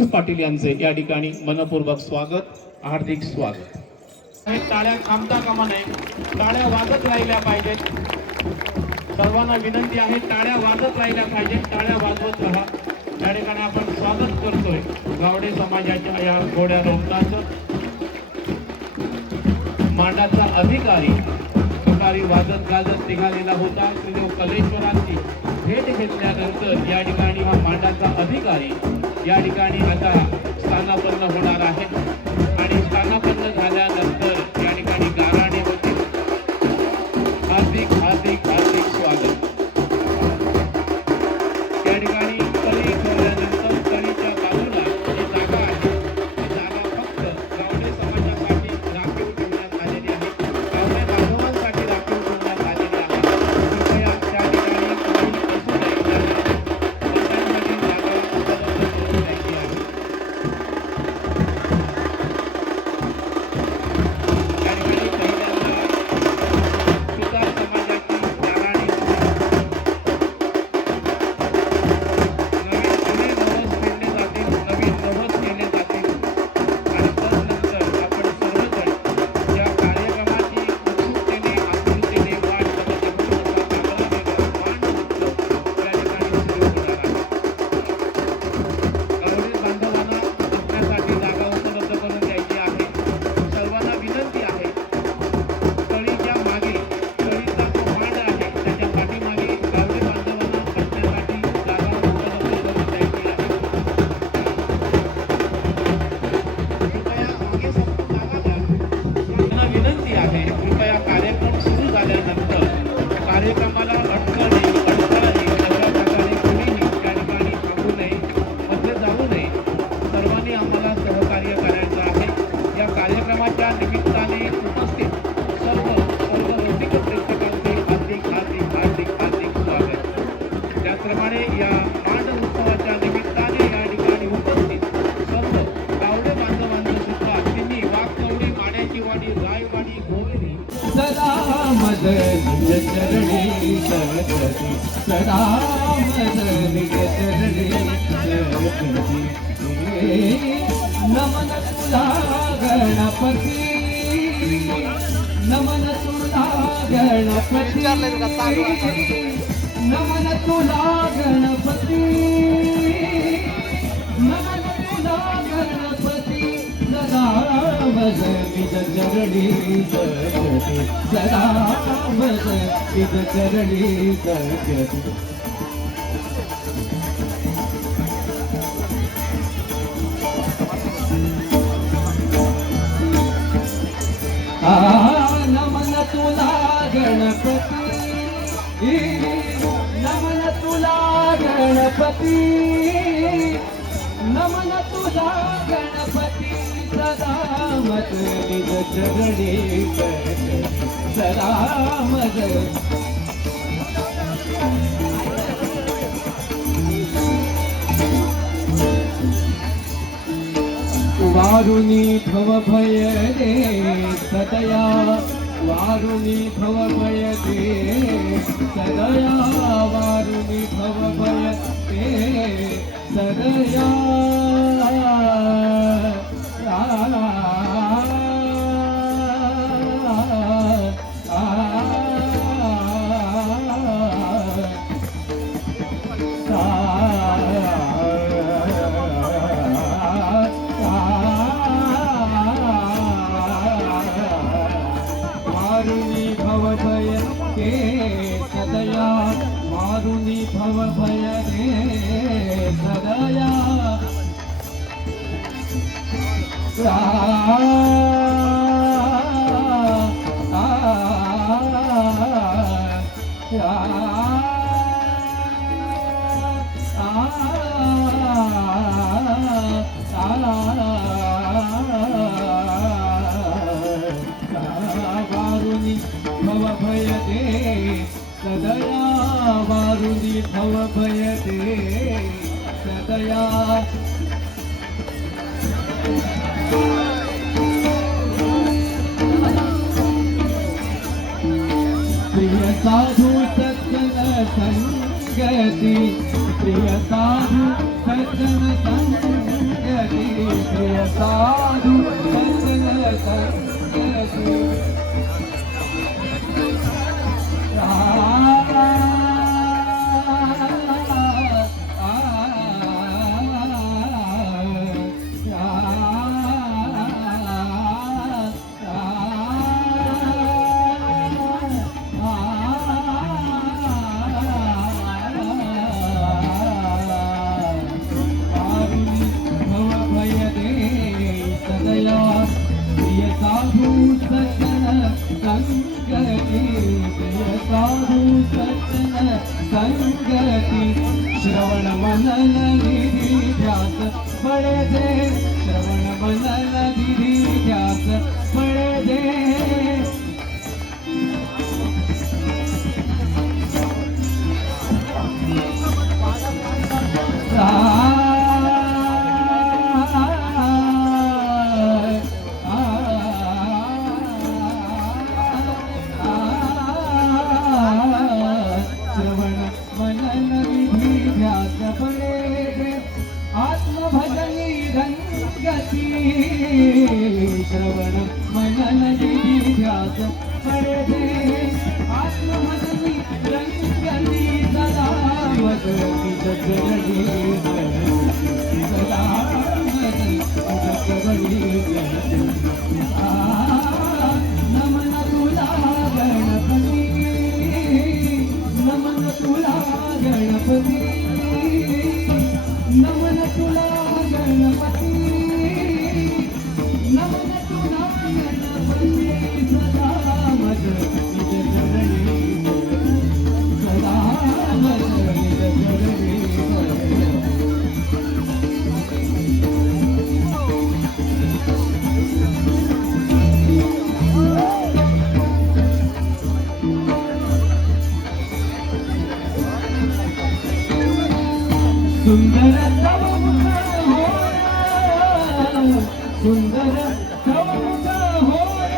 नक्कीच पाटील यांचे या ठिकाणी मनपूर्वक स्वागत, हार्दिक स्वागत. टाळ्या थांबता कामा नये, टाळ्या वाजत राहिल्या पाहिजेत. सर्वांना विनंती आहे, टाळ्या वाजत राहिल्या पाहिजेत, टाळ्या वाजवत राहा. त्या ठिकाणी आपण स्वागत करतोय गावडे समाजाच्या या घोड्या रौद्राचं. मांडाचा अधिकारी सकाळी वाजत गाजत निघालेला होता. श्रीदेव कलेश्वरांची भेट घेतल्यानंतर या ठिकाणी हा मांडाचा अधिकारी या ठिकाणी आता स्थानापन्न होणार आहे आणि स्थानापन्न झाल्यानंतर या ठिकाणी गाराणे होतील. हार्दिक हार्दिक हार्दिक स्वागत. या ठिकाणी कळी ठेवल्यानंतर कळीच्या बाजूला जी जागा आहे ती जागा फक्त गावडे समाजासाठी राखीव ठेवण्यात आलेली आहे, गावडे बांधवांसाठी राखीव ठेवण्यात आलेली आहे. कृपया त्या ठिकाणी कोणी असू नये, लोकांसाठी जागा उपलब्ध करून द्यायची आहे. या ठिकाणी पहिल्यांदा सुतार समाजाची गाराणी नवीन नवस फेडले जातील, नवीन नवस केले जातील आणि तदनंतर आपण सर्वजण या कार्यक्रमाची उत्सुकतेने आतुरतेने वाट बघत असतो. चांगला वेगळा मान उत्सव या ठिकाणी सुरू होणार आहे. गावडे बांधवांना बसण्यासाठी जागा उपलब्ध करून द्यायची आहे. सर्वांना विनंती आहे, कळीच्या मागे कळीचा जो मांड आहे त्याच्या पाठीमागे गावडे बांधवांना बसण्यासाठी जागा उपलब्ध करून द्यायची आहे. कृपया मागे सरकून जागा द्या. त्यांना विनंती आहे, कृपया कार्यक्रम सुरू झाल्यानंतर कार्यक्रमाला अडथळा येईल अशा प्रकारे कुणीही त्या ठिकाणी थांबू नये, मध्ये जाऊ नये. सर्वांनी आम्हाला सहकार्य करायचं आहे. या कार्यक्रमाच्या निमित्ताने उपस्थित सर्व रसिक प्रेक्षकांचे हार्दिक हार्दिक हार्दिक हार्दिक स्वागत. त्याचप्रमाणे या मांड उत्सवाच्या निमित्ताने या ठिकाणी उपस्थित सर्व गावडे बांधवांचं सुद्धा तिन्ही वाघकवडी, माड्याची वाडी, रायवाडी, गोवेरी सदा मद निज चरणी सरस्वती, सदा मद निज चरणी सरस्वती. नमन तुला गणपती, नमन तुला गणपती, नमन तुला गणपती, नमन तुला गणपती. सदा मद निज चरणी सरस्वती, सदा मद निज चरणी सरस्वती. नमन तुला गणपती, नमन तुला गणपती, नमन तुला गणपती. सदा मद निज चरणी सरस्वती, सदा मद. वारुणी भव भय रे सदया, वारुणी भव भय रे सदया, वारुणी भव भय रे सदया. मारुनी भव भय रे सदया, मारुनी भव भय रे सदया. वारुणी भव भय दे सदया, वारुणी भव भय दे सदया. प्रिय साधु सज्जन संगति, प्रिय साधु सज्जन संगति, प्रिय साधू सज्जन संगती श्रवण मनन विधी ध्यास बळे दे श्रवण मनन विधी ध्यास बळे दे श्रवण मनन विधी ध्यास बळे दे आत्मभजनी धनगती श्रवण मनन विधी ध्यास बळे दे आत्मभजनी धनगती सदा वदती जगणी सदा वदती जगणी नमन तुला गणपती नमन तुला गणपती नमन तुला गणपती नमन तुला गणपती सदा मज निज चरणी सदा मज निज चरणी सुंदर तव मुख होय सुंदर तव मुख होय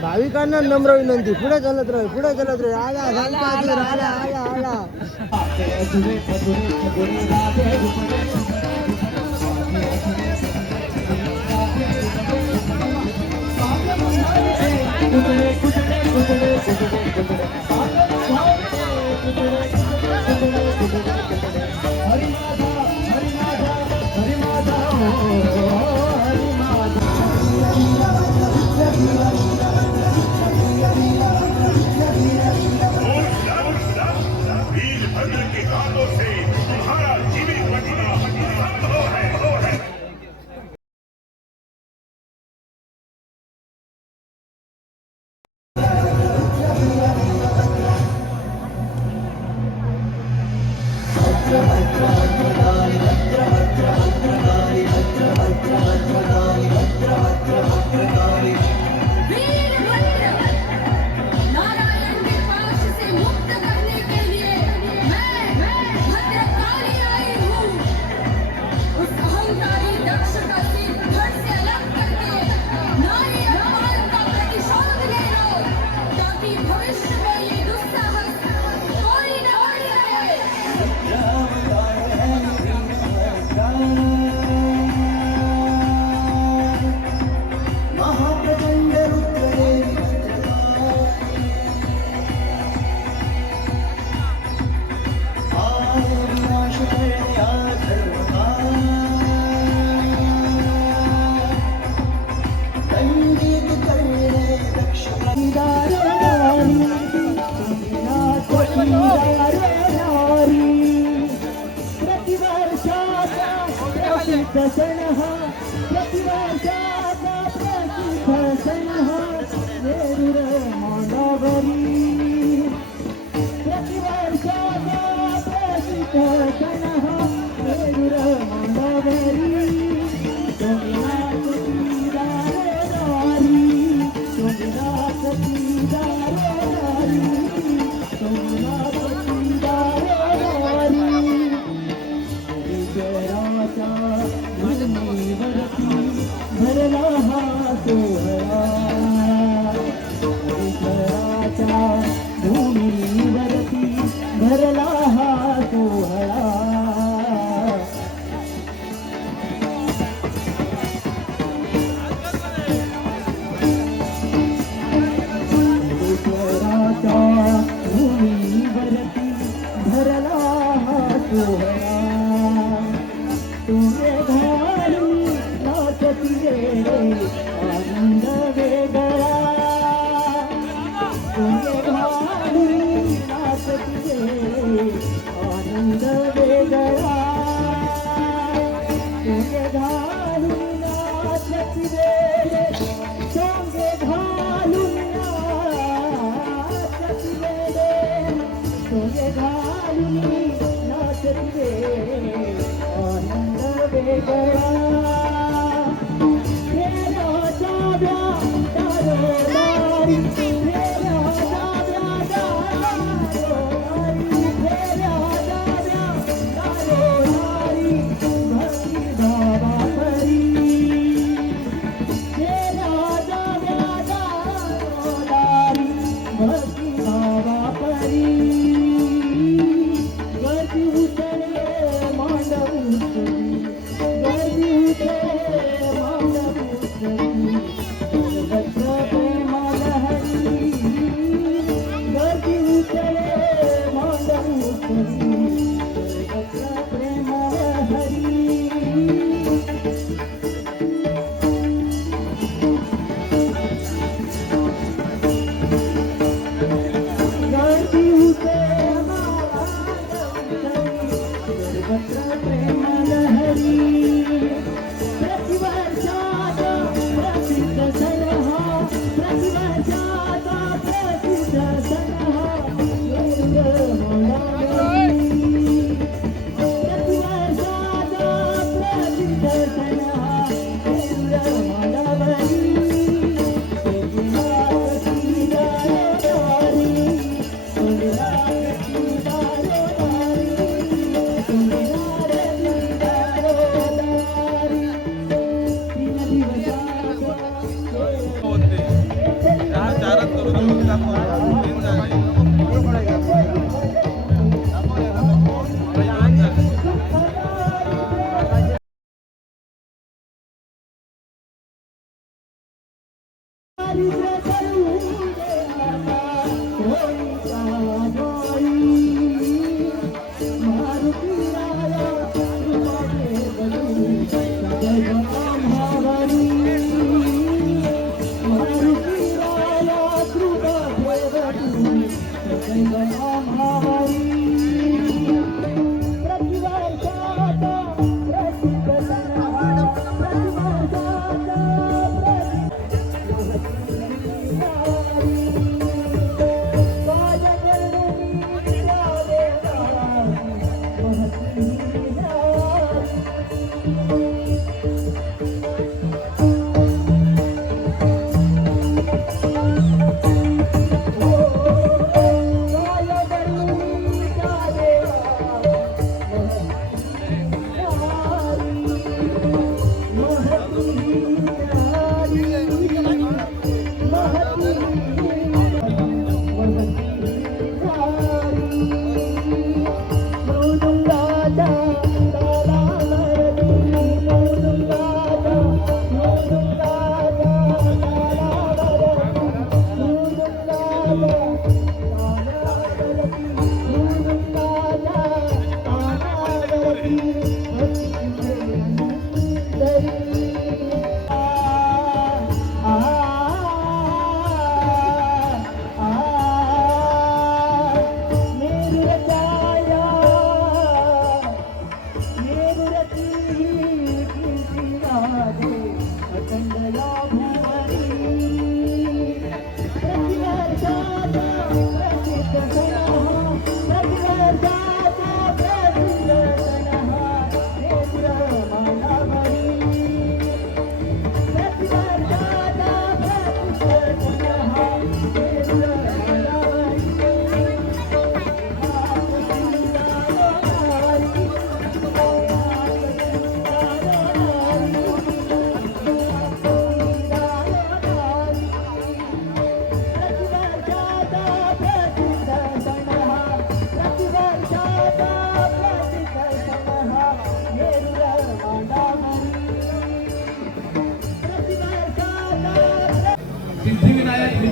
भाविकांना नम्र विनंती पुढे चालत राहील आला संपाची आला आला आला वीरभद्र के हाथों से तुम्हारा जीवित बचना भरला हा सोहळा विठ्ठलाच्या भूमीवरती भरला हा सोहळा विठ्ठलाच्या भूमीवरती भरला हा सोहळा तुझे घालून नाचती रे आनंद वेगळा तुझे घालून नाचती रे आनंद वेगळा तुझे घालून नाचती रे सोंगे घालून नाचती रे सोंगे घालून नाचती रे आनंद वेगळा तेरा जाव्या दारोदारी तेरा जाव्या दारोदारी तेरा जाव्या दारोदारी भक्ती भावा परी तेरा जाव्या दारोदारी भक्ती भावा परी गर्दी उतरे मांडव उतरी गर्दी उतरे मांडव उतरी सर्वत्र प्रेमाल हरी गर्दी उतरे मांडव उतरी सर्वत्र प्रेमाल हरी गर्दी उतरे सर्वत्र प्रेमाल हरी प्रतिवर्षाचा प्रसिद्ध सण हा प्रतिवर्षाचा प्रसिद्ध सण हा येऊर मंडळी प्रतिवर्षाचा प्रसिद्ध सण हा येऊर मंडळी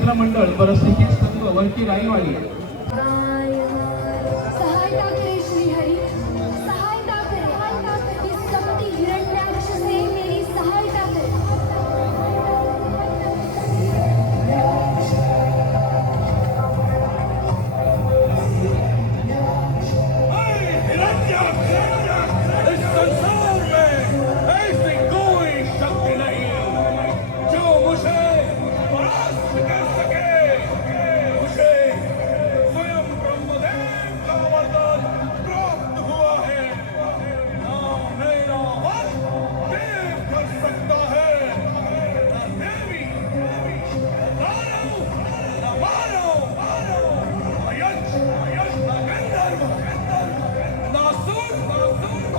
मित्र मंडळ परिस्थिती संघ वरती राईवाडी सहायता करे श्री हरि, सहायता करे इस कपटी हिरण्याक्ष से मेरी सहायता करे। इस संसार में ऐसी कोई शक्ति नहीं जो मुझे परास्त कर सके। मुझे स्वयं ब्रह्मदेव का वरदान प्राप्त हुआ है। ना मेरा वश देव कर सकता है, ना देवी, ना मानव, ना यक्ष, ना गंधर्व, ना असुर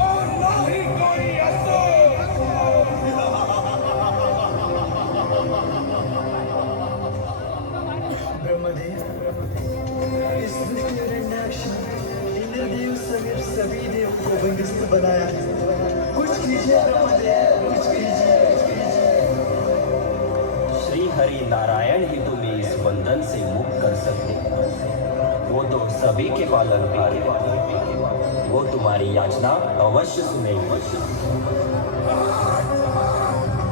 और ना ही कोई असुर। ब्रह्मदेव इस हिरण्याक्ष इंद्रदेव समेत सभी देव को बंदिस्त बनाया है। कुछ कीजिए ब्रह्मदेव, कुछ कीजिए। श्री हरि नारायण ही तुम्हें इस बंधन से मुक्त कर सकते। वो तो सभी के पालनहार हैं। वो तुम्हारी याचना अवश्य सुनेंगे।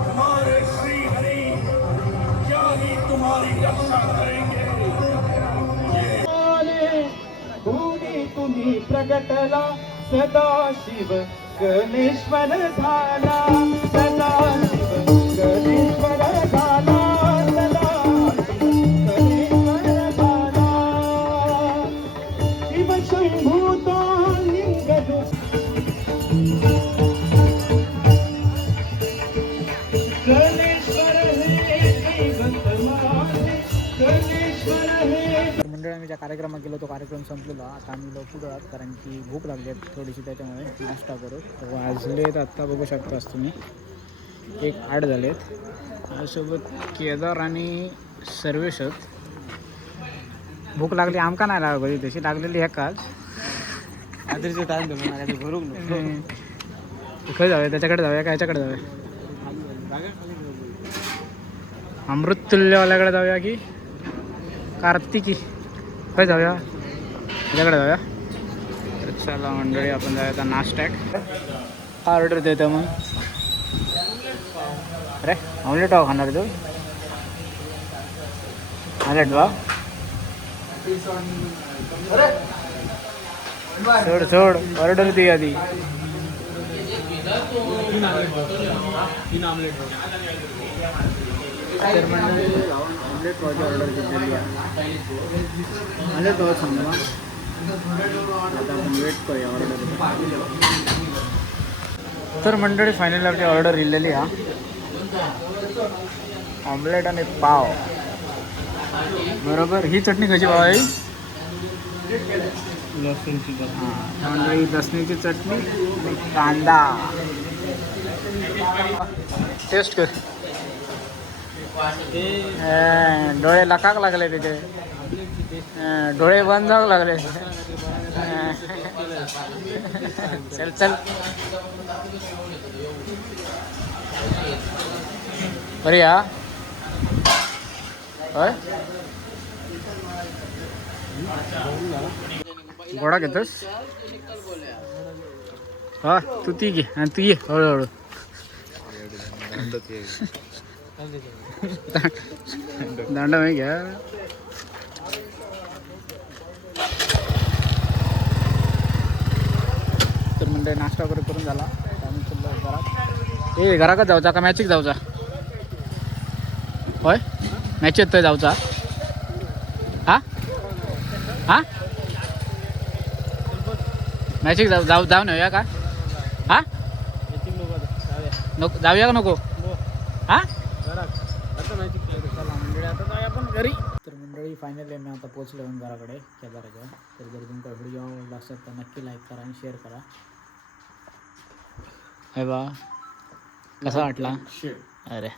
हमारे श्री हरि क्या ही तुम्हारी रक्षा करेंगे। भूमी तुम्ही प्रगटला सदाशिव गणेश्वर झाला, सदाशिव गणेश्वर झाला, सदाशिव गणेश्वर झाला। शिव शंभूतो लिंगदू गणेश्वर हे दैवत माझे, गणेश्वर हे मंडळी आम्ही ज्या कार्यक्रमात गेलो तो कार्यक्रम संपलेला. आता आम्ही लवकर आहोत कारण की भूक लागली आहे थोडीशी, त्याच्यामुळे नाश्ता करू. तर वाजलेत आत्ता बघू शकतास तुम्ही 1:08 झालेत. माझ्यासोबत केदार आणि सर्वेश आहेत. भूक लागली आमका नाही लागली तशी लागलेली ह्या काच रात्रीचं टाइम दिलं ना, काही भरूक नको. खय जाऊया, त्याच्याकडे जाऊया का ह्याच्याकडे जाऊया? अमृततुल्यवाल्याकडे जाऊया की कार्तिकी? काय जाऊया, त्याच्याकडे जाऊया. तर चला मंडळी आपण जाऊया आता नाश्त्याक. काय ऑर्डर देतो मग? अरे ऑमलेट पाव खाणार तू? ऑमलेट पाव सोड सोड, ऑर्डर दे आधी. तर मंडळी ऑमलेट पावची ऑर्डर दिलेली आहे. ऑमलेट पाव सांगा, आता आपण वेट करूया ऑर्डर. तर मंडळी फायनली आपली ऑर्डर दिलेली आहे, ऑमलेट आणि पाव बरोबर. ही चटणी कशी पाव आहे? मंडळी लसणीची चटणी आणि कांदा. टेस्ट कर. डोळे लकाक लागले तिथे, डोळे बंद जाऊ लागले. चल चल बरी या होय. गोडा घेतोस? हा तू ती घे आणि तू ये हळूहळू. दांडा मी घ्या. तर म्हणजे नाश्ता वगैरे करून झाला. आम्ही चाललो घरात. ए घराकडे जाऊचा का मॅचिक जाऊचा? होय मॅच येतोय जाऊचा. हा हा मॅचिक जाऊन येऊया का? हा नको जाऊया का नको? हा चला मंडळी आता जाऊया आपण घरी. तर मंडळी फायनली मी आता पोचलो घराकडे केदाराच्या. तर जर तुमचा व्हिडिओ आवडला असेल तर नक्की लाईक करा आणि शेअर करा. हे बा कसा वाटला? अरे